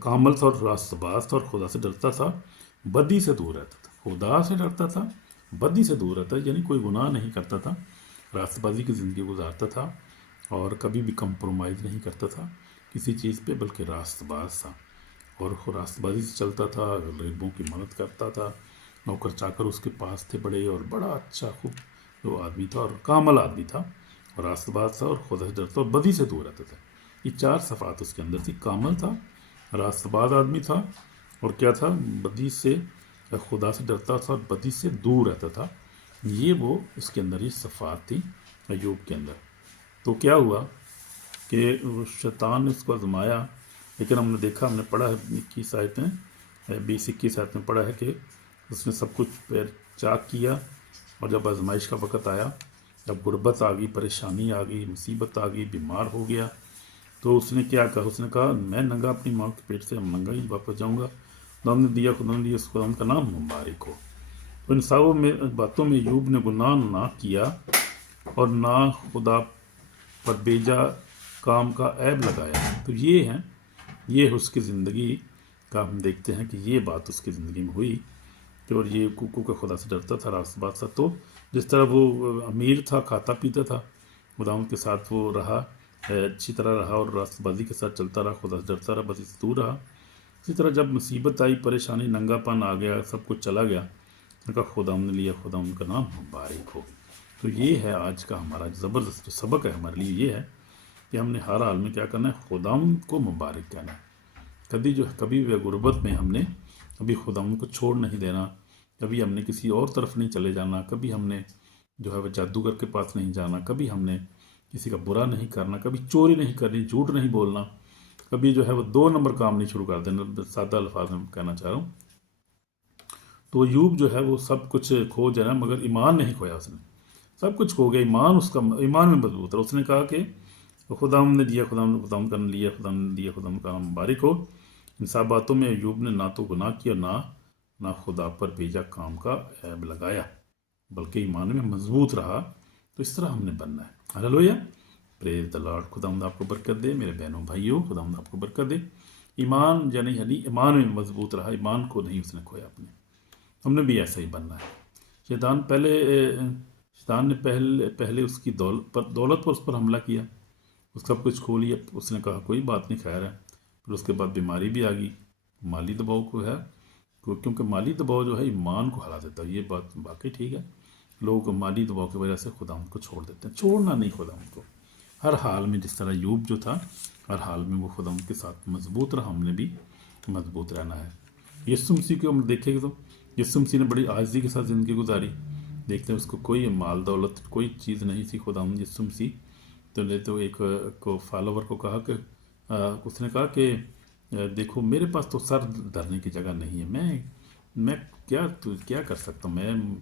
کامل تھا اور راست باز تھا اور خدا سے ڈرتا تھا، بدی سے دور رہتا تھا. خدا سے ڈرتا تھا، بدی سے دور رہتا، یعنی کوئی گناہ نہیں کرتا تھا، راست بازی کی زندگی گزارتا تھا اور کبھی بھی کمپرومائز نہیں کرتا تھا کسی چیز پہ، بلکہ راست باز تھا اور راست بازی سے چلتا تھا، غریبوں کی مدد کرتا تھا. نوکر چاکر اس کے پاس تھے بڑے، اور بڑا اچھا خوب جو آدمی تھا اور کامل آدمی تھا اور راست باز تھا اور خدا سے ڈرتا اور بدی سے دور رہتا تھا. یہ 4 صفات اس کے اندر تھی. کامل تھا، راست باز آدمی تھا، اور کیا تھا؟ بدی سے، خدا سے ڈرتا تھا اور بدی سے دور رہتا تھا. یہ وہ اس کے اندر یہ صفات تھی ایوب کے اندر. تو کیا ہوا کہ شیطان نے اس کو آزمایا، لیکن ہم نے دیکھا، ہم نے پڑھا ہے 21 آیتیں، 20-21 آیت میں پڑھا ہے کہ اس نے سب کچھ پیر چاک کیا، اور جب آزمائش کا وقت آیا، جب غربت آ گئی، پریشانی آ گئی، مصیبت آ گئی، بیمار ہو گیا، تو اس نے کیا کہا؟ اس نے کہا میں ننگا اپنی ماں کے پیٹ سے ننگا ہی واپس جاؤں گا. خدا نے دیا، خدا نے دیا، اس خدا کا نام مبارک ہو. تو ان ساروں میں باتوں میں ایوب نے گناہ نہ کیا اور نہ خدا پر بیجا کام کا عیب لگایا. تو یہ ہے، یہ اس کی زندگی کا ہم دیکھتے ہیں کہ یہ بات اس کی زندگی میں ہوئی کہ، اور یہ کوکو کا خدا سے ڈرتا تھا، راست باز تھا. تو جس طرح وہ امیر تھا، کھاتا پیتا تھا، خداوند کے ساتھ وہ رہا، اچھی طرح رہا اور راست بازی کے ساتھ چلتا رہا، خدا سے ڈرتا رہا، بدی سے دور رہا. اسی طرح جب مصیبت آئی، پریشانی، ننگا پن آ گیا، سب کچھ چلا گیا، ان کا خداوند نے لیا، خداوند کا نام مبارک ہو. تو یہ ہے آج کا ہمارا زبردست جو سبق ہے ہمارے لیے، یہ ہے کہ ہم نے ہر حال میں کیا کرنا ہے؟ خداوند کو مبارک کہنا ہے. کبھی بھی غربت میں ہم نے کبھی خداوند کو چھوڑ نہیں دینا، کبھی ہم نے کسی اور طرف نہیں چلے جانا، کبھی ہم نے جو ہے وہ جادوگر کے پاس نہیں جانا، کبھی ہم نے کسی کا برا نہیں کرنا، کبھی چوری نہیں کرنی، جھوٹ نہیں بولنا، کبھی جو ہے وہ 2 نمبر کام نہیں شروع کر دینا. سادہ الفاظ میں کہنا چاہ رہا ہوں. تو ایوب جو ہے وہ سب کچھ کھو جانا، مگر ایمان نہیں کھویا. اس نے سب کچھ کھو گیا، ایمان اس کا، ایمان میں مضبوط رہا. اس نے کہا کہ خداوند نے دیا، خداوند کا نے لیا، خداوند نے دیا، خداوند کا نام مبارک ہو. ان سب باتوں میں ایوب نے نہ تو گناہ کیا، نہ خدا پر بھیجا کام کا عیب لگایا، بلکہ ایمان میں مضبوط رہا. تو اس طرح ہم نے بننا ہے. ہاللویا، پریز دی لارڈ. خداوند آپ کو برکت دے میرے بہنوں بھائیوں، خداوند آپ کو برکت دے. ایمان یعنی ایمان میں مضبوط رہا، ایمان کو نہیں اس نے کھویا اپنے. ہم نے بھی ایسا ہی بننا ہے. شیطان نے پہلے اس کی دولت پر اس پر حملہ کیا، اس سب کچھ کھو لیا. اس نے کہا کوئی بات نہیں، خیر ہے. پھر اس کے بعد بیماری بھی آ گئی، مالی دباؤ کو ہے، کیونکہ مالی دباؤ جو ہے ایمان کو ہرا دیتا ہے. یہ بات باقی ٹھیک ہے. لوگ مالی دباؤ کی وجہ سے خداوند کو چھوڑ دیتے ہیں. چھوڑنا نہیں خداوند کو ہر حال میں. جس طرح ایوب جو تھا ہر حال میں وہ خداوند کے ساتھ مضبوط رہا، ہم نے بھی مضبوط رہنا ہے. یسوع مسیح کو ہم دیکھیں گے تو یسوع مسیح نے بڑی عاجزی کے ساتھ زندگی گزاری. دیکھتے ہیں اس کو کوئی مال دولت کوئی چیز نہیں تھی. خداوند یسوع مسیح تو ایک کو فالوور کو کہا کہ اس نے کہا کہ دیکھو میرے پاس تو سر دھرنے کی جگہ نہیں ہے، میں کیا کر سکتا ہوں،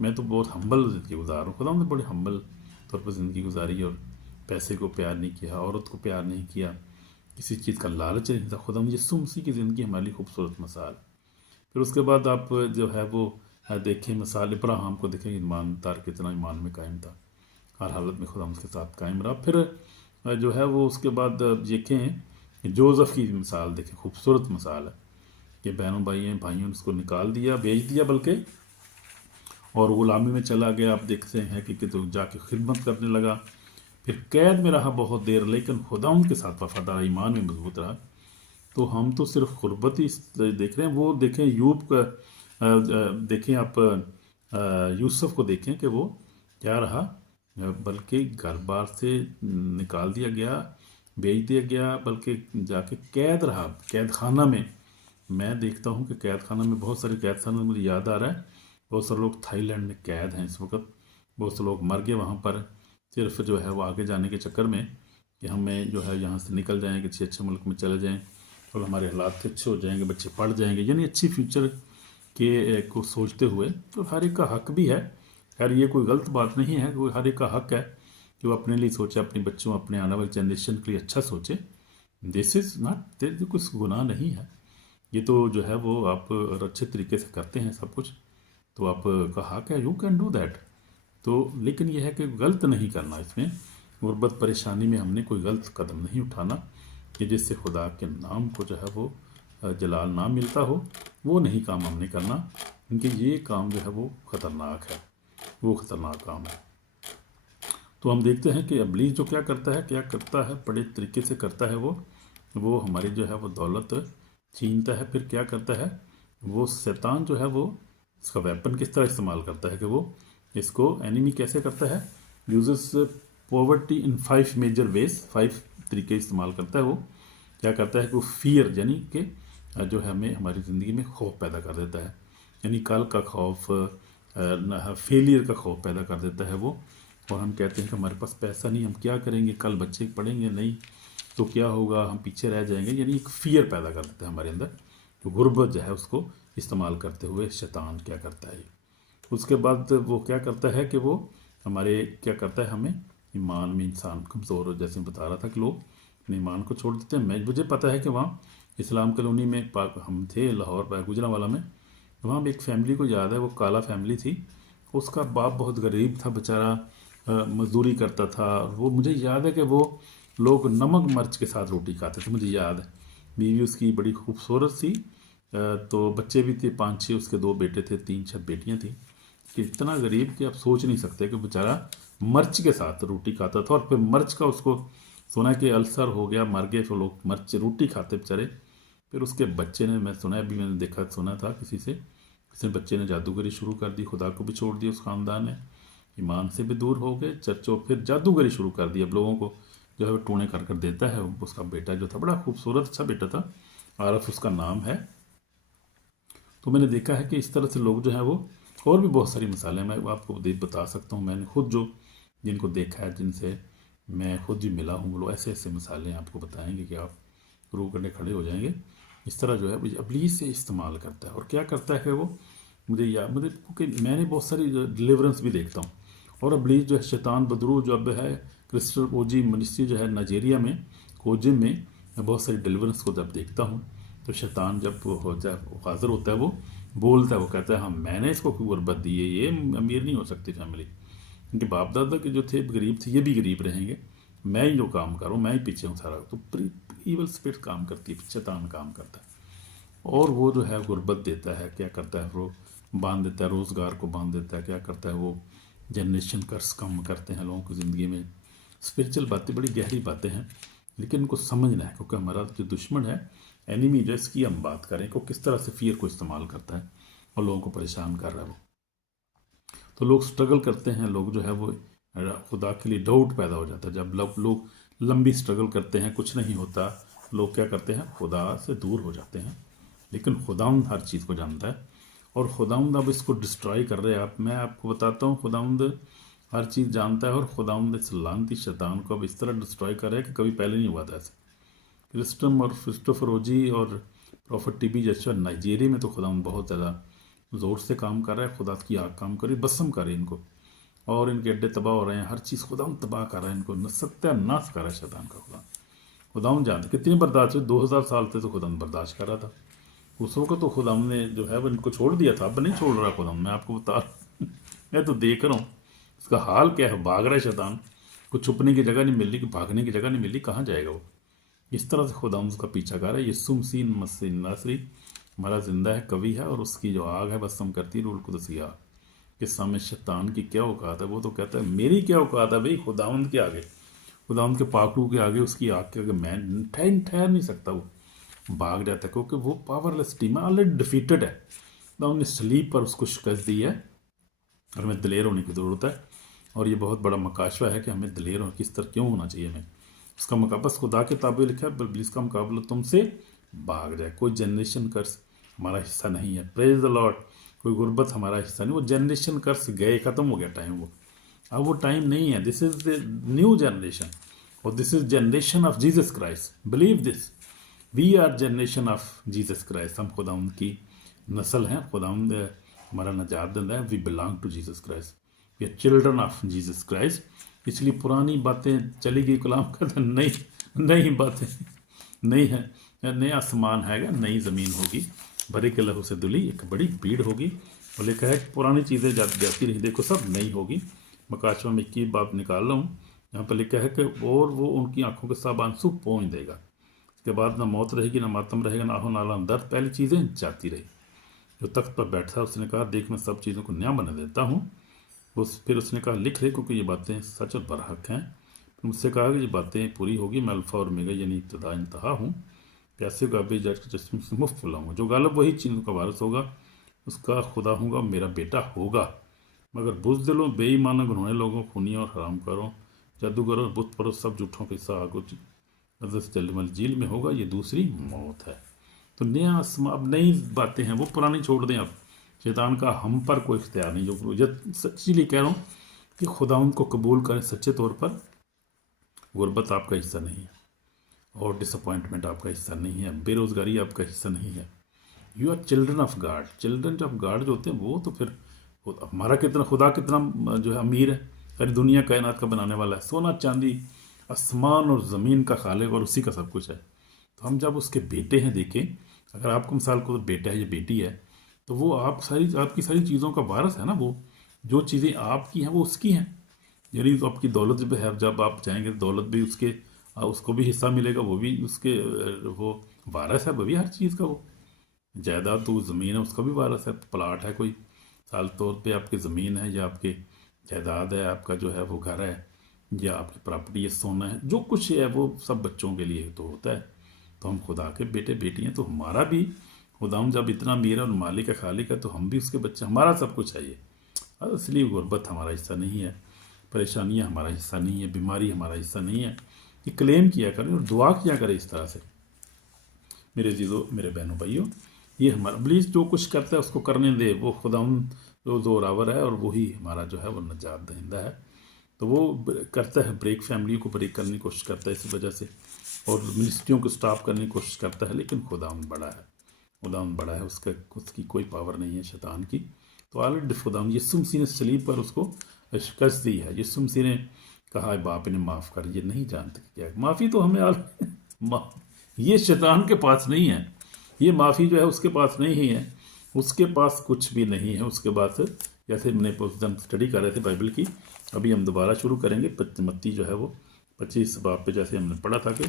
میں تو بہت ہمبل زندگی گزار رہا ہوں. خداوند نے بڑے ہمبل طور پر زندگی گزاری، اور پیسے کو پیار نہیں کیا، عورت کو پیار نہیں کیا، کسی چیز کا لالچ نہیں تھا. خداوند یسوع مسیح کی زندگی ہمارے لیے خوبصورت مثال. پھر اس کے بعد آپ جو ہے وہ دیکھیں مثال ابراہیم کو دیکھیں، ایماندار کتنا ایمان میں قائم تھا، ہر حالت میں خدا کے ساتھ قائم رہا. پھر جو ہے وہ اس کے بعد دیکھیں جوزف کی مثال دیکھیں، خوبصورت مثال ہے کہ بہنوں بھائیوں نے اس کو نکال دیا، بیچ دیا بلکہ، اور غلامی میں چلا گیا. آپ دیکھتے ہیں کہ تو جا کے خدمت کرنے لگا. پھر قید میں رہا بہت دیر، لیکن خدا ان کے ساتھ وفادار، ایمان میں مضبوط رہا. تو ہم تو صرف غربت ہی دیکھ رہے ہیں. وہ دیکھیں ایوب کا، دیکھیں آپ یوسف کو دیکھیں کہ وہ کیا رہا، بلکہ گھر بار سے نکال دیا گیا، بیچ دیا گیا، بلکہ جا کے قید رہا، قید خانہ میں. میں دیکھتا ہوں کہ قید خانہ میں بہت سارے قید خانہ مجھے یاد آ رہا ہے، بہت سارے لوگ تھائی لینڈ میں قید ہیں اس وقت. بہت سے لوگ مر گئے وہاں پر، صرف جو ہے وہ آگے جانے کے چکر میں کہ ہمیں جو ہے یہاں سے نکل جائیں، کسی اچھے ملک میں چلے جائیں اور ہمارے حالات اچھے ہو جائیں گے، بچے پڑھ جائیں گے، یعنی اچھی فیوچر کے کو سوچتے ہوئے. تو ہر ایک کا حق بھی ہے، خیر یہ کوئی غلط بات نہیں ہے. کوئی ہر ایک کا حق ہے کہ وہ اپنے لیے سوچے، اپنے بچوں، اپنے آنے والی جنریشن کے لیے اچھا سوچے. دس از ناٹ، کچھ گناہ نہیں ہے. یہ تو جو ہے وہ آپ اچھے طریقے سے کرتے ہیں سب کچھ، تو آپ کا حق ہے، یو کین ڈو دیٹ. تو لیکن یہ ہے کہ غلط نہیں کرنا. اس میں غربت پریشانی میں ہم نے کوئی غلط قدم نہیں اٹھانا. کہ جس سے خدا کے نام کو جو ہے وہ جلال نہ ملتا ہو، وہ نہیں کام ہم نے کرنا، کیونکہ یہ کام جو ہے وہ خطرناک ہے، وہ خطرناک کام ہے۔ تو ہم دیکھتے ہیں کہ ابلیس جو کیا کرتا ہے بڑے طریقے سے کرتا ہے، وہ ہماری جو ہے وہ دولت چھینتا ہے۔ پھر کیا کرتا ہے وہ شیطان جو ہے وہ اس کا ویپن کس طرح استعمال کرتا ہے کہ وہ اس کو اینیمی کیسے کرتا ہے، یوزز پاورٹی ان 5 میجر ویز، 5 طریقے استعمال کرتا ہے۔ وہ کیا کرتا ہے کہ وہ فیئر یعنی کہ جو ہے ہمیں ہماری زندگی میں خوف پیدا کر دیتا ہے، یعنی کل کا خوف، فیلئر کا خوف پیدا کر دیتا ہے وہ، اور ہم کہتے ہیں کہ ہمارے پاس پیسہ نہیں، ہم کیا کریں گے، کل بچے پڑھیں گے نہیں تو کیا ہوگا، ہم پیچھے رہ جائیں گے، یعنی ایک فیئر پیدا کر دیتا ہے ہمارے اندر۔ تو غربت جو ہے اس کو استعمال کرتے ہوئے شیطان کیا کرتا ہے۔ اس کے بعد وہ کیا کرتا ہے کہ وہ ہمارے کیا کرتا ہے، ہمیں ایمان میں انسان کمزور ہو، جیسے بتا رہا تھا کہ لوگ اپنے ایمان کو چھوڑ دیتے ہیں۔ مجھے پتہ ہے کہ وہاں اسلام کالونی میں ہم تھے لاہور گوجرانوالہ میں، وہاں ایک فیملی کو یاد ہے، وہ کالا فیملی تھی، اس کا باپ بہت غریب تھا بیچارہ، مزدوری کرتا تھا۔ وہ مجھے یاد ہے کہ وہ لوگ نمک مرچ کے ساتھ روٹی کھاتے تھے، مجھے یاد ہے۔ بیوی اس کی بڑی خوبصورت تھی، تو بچے بھی تھے 5-6، اس کے 2 بیٹے تھے، 3-6 بیٹیاں تھیں، کہ اتنا غریب کہ آپ سوچ نہیں سکتے کہ بیچارہ مرچ کے ساتھ روٹی کھاتا تھا، اور پھر مرچ کا اس کو سنا کہ السر ہو گیا، مر گئے، پھر لوگ مرچ روٹی کھاتے بیچارے۔ پھر اس کے بچے نے، میں سنا ابھی میں نے دیکھا سنا تھا کسی سے، کسی بچے نے جادوگری شروع کر دی، خدا کو بھی چھوڑ دی، اس خاندان نے ایمان سے بھی دور ہو گئے، چرچوں پھر جادوگری شروع کر دی، اب لوگوں کو جو ہے وہ ٹونے کر کر دیتا ہے۔ اس کا بیٹا جو تھا بڑا خوبصورت اچھا بیٹا تھا، عارف اس کا نام ہے۔ تو میں نے دیکھا ہے کہ اس طرح سے لوگ جو ہیں وہ، اور بھی بہت ساری مثالیں میں آپ کو بتا سکتا ہوں، میں نے خود جو جن کو دیکھا ہے، جن سے میں خود بھی ملا ہوں، وہ لوگ ایسے ایسے مثالیں آپ کو بتائیں گے کہ آپ روح کرنے کھڑے ہو جائیں گے۔ اس طرح جو ہے ابلیس سے استعمال کرتا ہے، اور کیا کرتا ہے کہ وہ مجھے کیونکہ میں نے بہت ساری ڈیلیورنس بھی دیکھتا ہوں، اور ابلیس جو ہے شیطان بدرو جو اب ہے کرسٹل اوجی منسٹری جو ہے نائجیریا میں کوجم میں بہت ساری ڈیلیورنس کو جب دیکھتا ہوں، تو شیطان جب ہو جائے حاضر ہوتا ہے، وہ بولتا ہے، وہ کہتا ہے ہاں میں نے اس کو غربت دی ہے، یہ امیر نہیں ہو سکتی فیملی، کیونکہ باپ دادا کے جو تھے غریب تھے، یہ بھی غریب رہیں گے، میں ہی جو کام کروں، میں ہی پیچھے ہوں سارا۔ تو ایول اسپرٹ کام کرتی ہے، شیطان کام کرتا ہے، اور وہ جو ہے غربت دیتا ہے، کیا کرتا ہے وہ باندھ دیتا ہے، روزگار کو باندھ دیتا ہے، کیا کرتا ہے وہ جنریشن کرس کم کرتے ہیں لوگوں کی زندگی میں۔ اسپرچل باتیں بڑی گہری باتیں ہیں، لیکن ان کو سمجھنا ہے، کیونکہ ہمارا جو دشمن ہے، اینیمی جو اس کی ہم بات کریں کہ کس طرح سے فیئر کو استعمال کرتا ہے اور لوگوں کو پریشان کر رہا ہے وہ۔ تو لوگ سٹرگل کرتے ہیں، لوگ جو ہے وہ خدا کے لیے ڈاؤٹ پیدا ہو جاتا ہے، جب لوگ لمبی سٹرگل کرتے ہیں، کچھ نہیں ہوتا، لوگ کیا کرتے ہیں، خدا سے دور ہو جاتے ہیں۔ لیکن خداوند ہر چیز کو جانتا ہے، اور خداوند اب اس کو ڈسٹرائی کر رہے ہیں۔ میں آپ کو بتاتا ہوں، خداوند ہر چیز جانتا ہے، اور خداوند اس لعنتی شیطان کو اب اس طرح ڈسٹرائی کر رہا ہے کہ کبھی پہلے نہیں ہوا تھا ایسے۔ کرسٹم اور کرسٹوفر اوجی اور پروفٹ ٹی بی جیسا نائجیریا میں تو خداوند بہت زیادہ زور سے کام کر رہا ہے، خدا کی آگ کام کر رہی ہے، بسم کر رہی ہے ان کو، اور ان کے اڈے تباہ ہو رہے ہیں، ہر چیز خداوند تباہ کر رہا ہے ان کو، ستیہ ناش کر رہا ہے شیطان کا۔ خداوند جانتے کتنی برداشت ہوئی، 2000 سال سے تو خداوند برداشت کر رہا تھا، اس وقت تو خداوند نے جو ہے وہ ان کو چھوڑ دیا تھا، اب نہیں چھوڑ رہا خداوند، میں آپ کو بتا میں تو دیکھ رہا ہوں اس کا حال کیا ہے، بھاگ رہا ہے شیطان کو، چھپنے کی جگہ نہیں مل رہی، کہ بھاگنے کی جگہ نہیں مل رہی، کہاں جائے گا وہ؟ اس طرح سے خداوند اس کا پیچھا کر رہا ہے۔ یسوع مسیح مسیح ناصری ہمارا زندہ ہے، کوی ہے، اور اس کی جو آگ ہے بس ہم کرتی روح القدس کی آگ، کہ سامنے شیطان کی کیا اوقات ہے، وہ تو کہتا ہے میری کیا اوقات ہے بھئی، خداوند کے آگے، خداوند کے پاکلو کے آگے، اس کی آگ کے آگے میں ٹھہر نہیں سکتا، وہ بھاگ جاتا ہے، کیونکہ وہ پاور لیس ٹیم ہے، آلریڈی ڈیفیٹڈ ہے، خداوند نے صلیب پر اس کو شکست دی ہے، اور ہمیں دلیر ہونے کی ضرورت ہے۔ اور یہ بہت بڑا مکاشفہ ہے کہ ہمیں دلیر ہو، کس طرح کیوں ہونا چاہیے ہمیں، اس کا مقابلہ خدا کے تابع لکھا ہے، ابلیس کا مقابلہ تم سے بھاگ جائے۔ کوئی جنریشن کرس ہمارا حصہ نہیں ہے، پریز دا لارڈ، کوئی غربت ہمارا حصہ نہیں، وہ جنریشن کرس گئے، ختم ہو گیا ٹائم، وہ اب وہ ٹائم نہیں ہے، دس از دا نیو جنریشن، اور this is generation of Jesus Christ, believe this, we are generation of Jesus Christ, ہم خداوند کی نسل ہیں، خداوند ہمارا نجات دندہ ہے، we belong to Jesus Christ, we are children of Jesus Christ. اس لیے پرانی باتیں چلی گئی، کلام کرتے نئی باتیں نئی ہیں، نیا آسمان ہے گا، نئی زمین ہوگی، بھرے کے لہو سے دھلی ایک بڑی بھیڑ ہوگی، اور لکھا ہے پرانی چیزیں جاتی رہیں، دیکھو سب نئی ہوگی۔ مکاشفہ میں 21 باب نکال رہا ہوں، یہاں پر لکھا ہے کہ اور وہ ان کی آنکھوں کے سب آنسو پونچھ دے گا، کے بعد نہ موت رہے گی، نہ ماتم رہے گا، نہ آہو نالا درد، پہلی چیزیں جاتی رہی۔ جو تخت پر بیٹھا اس نے کہا دیکھ میں سب چیزوں کو نیا بنا دیتا ہوں۔ پھر اس نے کہا لکھ رہے کیونکہ یہ باتیں سچ اور برحق ہیں۔ مجھ سے کہا کہ یہ باتیں پوری ہوگی، میں الفا اور اومیگا یعنی ابتدا انتہا ہوں، پیاسے کو آبی جٹ کے چشمے سے مفت پلاؤں گا۔ جو غالب وہی چیزوں کا وارث ہوگا، اس کا خدا ہوں گا، میرا بیٹا ہوگا۔ مگر بزدلوں، بے ایمانوں، گنہونے لوگوں، خونیوں اور حرام کاروں، جادوگروں اور بت پرست سب جھوٹوں کے حصہ آگ مدد سے جلنے والی جیل میں ہوگا، یہ دوسری موت ہے۔ تو نیا اب نئی باتیں ہیں، وہ پرانی چھوڑ دیں۔ اب شیطان کا ہم پر کوئی اختیار نہیں۔ جو سچی لیے کہہ رہا ہوں کہ خدا ان کو قبول کریں سچے طور پر۔ غربت آپ کا حصہ نہیں ہے، اور ڈس اپوائنٹمنٹ آپ کا حصہ نہیں ہے، بے روزگاری آپ کا حصہ نہیں ہے۔ You are children of God. Children of God جو ہوتے ہیں وہ تو پھر ہمارا کتنا خدا کتنا جو ہے امیر ہے، ساری دنیا کائنات کا بنانے والا ہے، سونا چاندی آسمان اور زمین کا خالق، اور اسی کا سب کچھ ہے۔ تو ہم جب اس کے بیٹے ہیں، دیکھیں اگر آپ کو مثال کو بیٹا ہے یا بیٹی ہے تو وہ آپ کی ساری چیزوں کا وارث ہے نا۔ وہ جو چیزیں آپ کی ہیں وہ اس کی ہیں، یعنی تو آپ کی دولت بھی ہے، جب آپ جائیں گے دولت بھی اس کو بھی حصہ ملے گا، وہ بھی اس کے وہ وارث ہے، وہ بھی ہر چیز کا وہ جائیداد، تو زمین ہے اس کا بھی وارث ہے، پلاٹ ہے کوئی مثال طور پہ آپ کی زمین ہے یا آپ کی جائیداد ہے، آپ کا جو ہے وہ گھر ہے یا آپ کی پراپرٹی ہے، سونا ہے، جو کچھ ہے وہ سب بچوں کے لیے تو ہوتا ہے۔ تو ہم خدا کے بیٹے بیٹی ہیں، تو ہمارا بھی خدا جب اتنا امیر ہے اور مالک ہے، خالق ہے، تو ہم بھی اس کے بچے، ہمارا سب کچھ ہے یہ۔ اس لیے غربت ہمارا حصہ نہیں ہے، پریشانیاں ہمارا حصہ نہیں ہے، بیماری ہمارا حصہ نہیں ہے۔ یہ کلیم کیا کریں اور دعا کیا کریں اس طرح سے۔ میرے عزیزو، میرے بہنوں بھائیوں، یہ ہمارا ابلیس جو کچھ کرتا ہے اس کو کرنے دے، وہ خدا جو زوراور ہے اور وہی ہمارا جو ہے وہ نجات دہندہ ہے۔ تو وہ کرتا ہے، بریک فیملی کو بریک کرنے کی کوشش کرتا ہے اسی وجہ سے، اور منسٹریوں کو سٹاپ کرنے کی کوشش کرتا ہے، لیکن خدا بڑا ہے، خدا بڑا ہے، اس کی کوئی پاور نہیں ہے شیطان کی۔ تو آلریڈی خدا یسوع مسیح نے صلیب پر اس کو شکست دی ہے۔ یسوع مسیح نے کہا باپ انہیں معاف کر، یہ نہیں جانتے کیا معافی تو ہمیں یہ شیطان کے پاس نہیں ہے، یہ معافی جو ہے اس کے پاس نہیں ہے، اس کے پاس کچھ بھی نہیں ہے۔ اس کے بعد جیسے ہم نے اسٹڈی کر رہے تھے بائبل کی، ابھی ہم دوبارہ شروع کریں گے۔ متی جو ہے وہ 25 باب پہ جیسے ہم نے پڑھا تھا کہ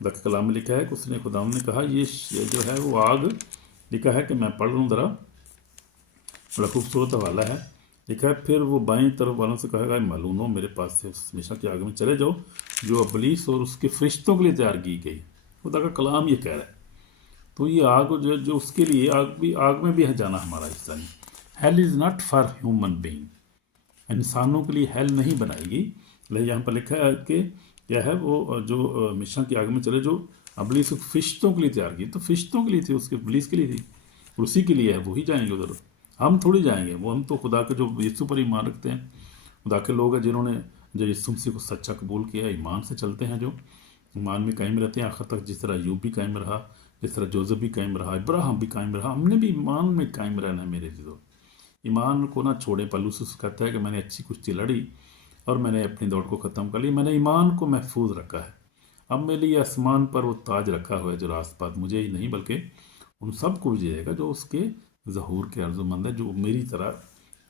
خدا کلام میں لکھا ہے کہ اس نے خدا نے کہا یہ جو ہے وہ آگ، لکھا ہے کہ میں پڑھ رہا ہوں ذرا، بڑا خوبصورت حوالہ ہے، لکھا ہے پھر وہ بائیں طرف والوں سے کہے گا ملعونوں، میرے پاس سے ہمیشہ کی آگ میں چلے جاؤ جو ابلیس اور اس کے فرشتوں کے لیے تیار کی گئی۔ خدا کا کلام یہ کہہ رہا ہے۔ تو یہ آگ جو اس کے لیے آگ میں بھی جانا ہمارا حصہ نہیں۔ Hell is not for human being, انسانوں کے لیے ہیل نہیں بنائی گئی۔ یہاں پر لکھا ہے کہ کیا ہے وہ جو ہمیشہ کی آگ میں چلے جو ابلیس فرشتوں کے لیے تیار کی، تو فرشتوں کے لیے تھی، اس کے ابلیس کے لیے تھی، اور اسی کے لیے ہے، وہی جائیں گے ادھر، ہم تھوڑی جائیں گے۔ وہ ہم تو خدا کے جو یسوع پر ایمان رکھتے ہیں، خدا کے لوگ ہیں جنہوں نے جو یسوع مسیح کو سچا قبول کیا، ایمان سے چلتے ہیں، جو ایمان میں قائم رہتے ہیں آخر تک، جس طرح ایوب بھی قائم رہا، جس طرح جوزف بھی قائم رہا، ابراہیم بھی قائم رہا، ہم نے بھی ایمان میں قائم رہنا ہے میرے عزیزو۔ ایمان کو نہ چھوڑیں۔ پولس کہتا ہے کہ میں نے اچھی کشتی لڑی اور میں نے اپنی دوڑ کو ختم کر لی، میں نے ایمان کو محفوظ رکھا ہے۔ اب میرے لیے آسمان پر وہ تاج رکھا ہوا ہے جو راست بات مجھے ہی نہیں بلکہ ان سب کو بھی دے گا جو اس کے ظہور کے عرض مند ہے، جو میری طرح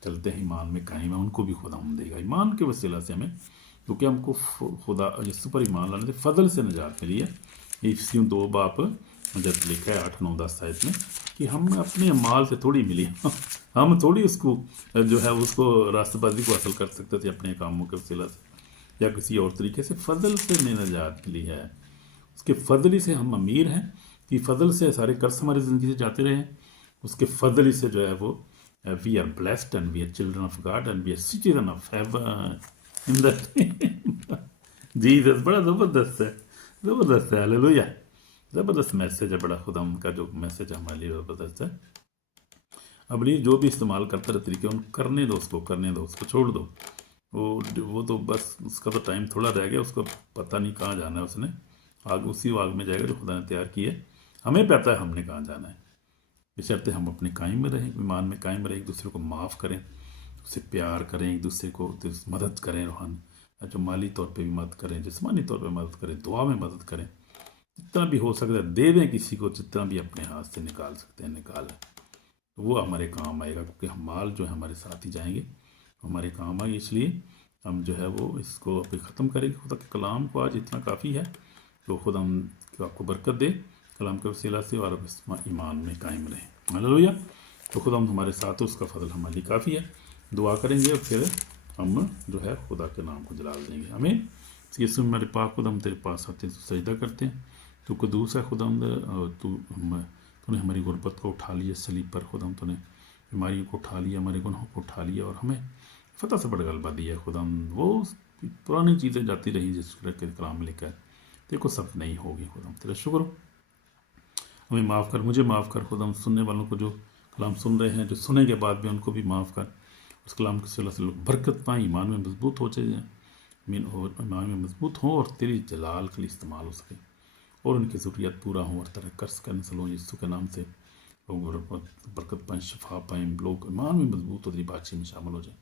چلتے ہیں، ایمان میں قائم ہے، ان کو بھی خدا دے گا۔ ایمان کے وسیلہ سے ہمیں، کیونکہ ہم کو خدا یسوع پر ایمان لانے سے فضل سے نجات ملی ہے۔ افسیوں 2 باب جب لکھا ہے 8 9 10 آیت میں کہ ہم اپنے اعمال سے تھوڑی ملی، ہم تھوڑی اس کو جو ہے اس کو راستہ بازی کو حاصل کر سکتے تھے اپنے کاموں کے وسیلہ سے یا کسی اور طریقے سے، فضل سے نجات ملی ہے۔ اس کے فضل ہی سے ہم امیر ہیں، کہ فضل سے سارے قرض ہماری زندگی سے جاتے رہے ہیں، اس کے فضل ہی سے جو ہے وہ we are blessed and we are children of God and we are citizen of heaven in the Jesus. بڑا زبردست ہے، زبردست ہے، ہاللیلویا، زبردست میسج ہے، بڑا خدا ان کا جو میسج ہے ہمارے لیے زبردست ہے۔ ابلیس جو بھی استعمال کرتا رہے طریقے، ان کرنے دو، اس کو کرنے دو، اس کو چھوڑ دو۔ وہ تو بس اس کا تو ٹائم تھوڑا رہ گیا، اس کو پتہ نہیں کہاں جانا ہے، اس نے اسی آگ میں جائے گا جو خدا نے تیار کی ہے۔ ہمیں پتہ ہے ہم نے کہاں جانا ہے، بشرطے ہم اپنے قائم میں رہیں، ایمان میں قائم رہیں، ایک دوسرے کو معاف کریں، اس سے پیار کریں، ایک دوسرے کو مدد کریں، روحانی جو مالی طور پہ بھی مدد کریں، جسمانی طور پہ مدد کریں، دعا میں مدد کریں، جتنا بھی ہو سکتا ہے دے دیں کسی کو، جتنا بھی اپنے ہاتھ سے نکال سکتے ہیں نکالیں، تو وہ ہمارے کام آئے گا، کیونکہ ہم مال جو ہے ہمارے ساتھ ہی جائیں گے، ہمارے کام آئے، اس لیے ہم جو ہے وہ اس کو ابھی ختم کریں گے۔ خدا کے کلام کو آج اتنا کافی ہے، تو خدا کہ آپ کو برکت دے کلام کے وسیلہ سے اور اب اس ایمان میں قائم رہیں. ہاللیلویہ. تو خدا ہمارے ساتھ اس کا فضل ہمارے لیے کافی ہے. دعا کریں گے اور پھر ہم جو ہے خدا کے نام کو جلال دیں گے. ہمیں یسوع میرے پاک خدا ہم تیرے پاس آتے ہیں تو سجدہ کرتے ہیں. تو قدوس ہے خدا تو نے ہماری غربت کو اٹھا لیا صلیب پر. خدا تو نے بیماریوں کو اٹھا لیا, ہمارے گناہوں کو اٹھا لیا اور ہمیں فتح سے بڑا غلبہ دیا ہے. خدا وہ پرانی چیزیں جاتی رہیں جس کے کلام لے کر دیکھو سب نہیں ہوگی. خدا تیرا شکر ہو, ہمیں معاف کر, مجھے معاف کر. خدا سننے والوں کو جو کلام سن رہے ہیں, جو سننے کے بعد بھی ان کو بھی معاف کر. اس کلام کے صلی اللہ برکت پائیں, ایمان میں مضبوط ہو جائیں, ایمان میں مضبوط ہوں اور تیری جلال کے لیے استعمال ہو سکے اور ان کی ضروریات پورا ہوں اور ترقی کرنے سے لوگ یسوع کے نام سے لوگ برکت پائیں, شفا پائیں, لوگ ایمان میں مضبوط ہو تیری بات چیت میں شامل ہو جائیں.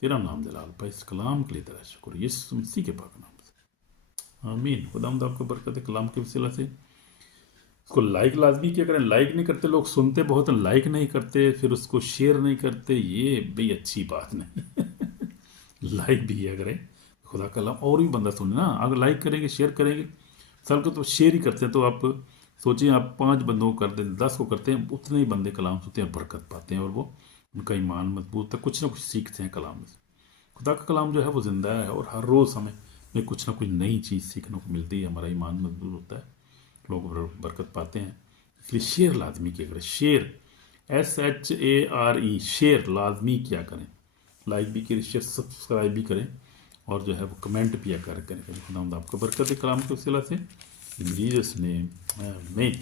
تیرا نام جلال پائے. اس کلام کے لیے تیرا شکر یسوع مسیح کے پاک نام سے آمین. خدا آپ کو برکت ہے کلام کے وسیلہ سے. اس کو لائک لازمی کیا کریں. لائک نہیں کرتے لوگ, سنتے بہت ہیں, لائک نہیں کرتے, پھر اس کو شیئر نہیں کرتے. یہ بھئی اچھی بات نہیں. لائک بھی کیا کریں, خدا کا کلام اور بھی بندہ سنے نا. اگر لائک کریں گے, شیئر کریں گے, سب کو تو شیئر ہی کرتے ہیں. تو آپ سوچیں آپ 5 بندوں کو کر دیں, 10 کو کرتے ہیں, اتنے ہی بندے کلام سنتے ہیں اور برکت پاتے ہیں اور وہ ان کا ایمان مضبوط ہے, کچھ نہ کچھ سیکھتے ہیں کلام سے. خدا کا کلام جو ہے وہ زندہ ہے اور ہر روز ہمیں کچھ نہ کچھ نئی چیز سیکھنے کو ملتی ہے. ہمارا ایمان مضبوط ہوتا ہے, لوگ برکت پاتے ہیں. اس لیے شیئر لازمی کیا کریں. شیئر SHARE شیئر لازمی کیا کریں. لائک بھی کریں, شیئر سبسکرائب بھی کریں اور جو ہے وہ کمنٹ بھی کریں. خدا آپ کو برکت کلام کے وسیلہ سے. ان جیسس نیم آمین.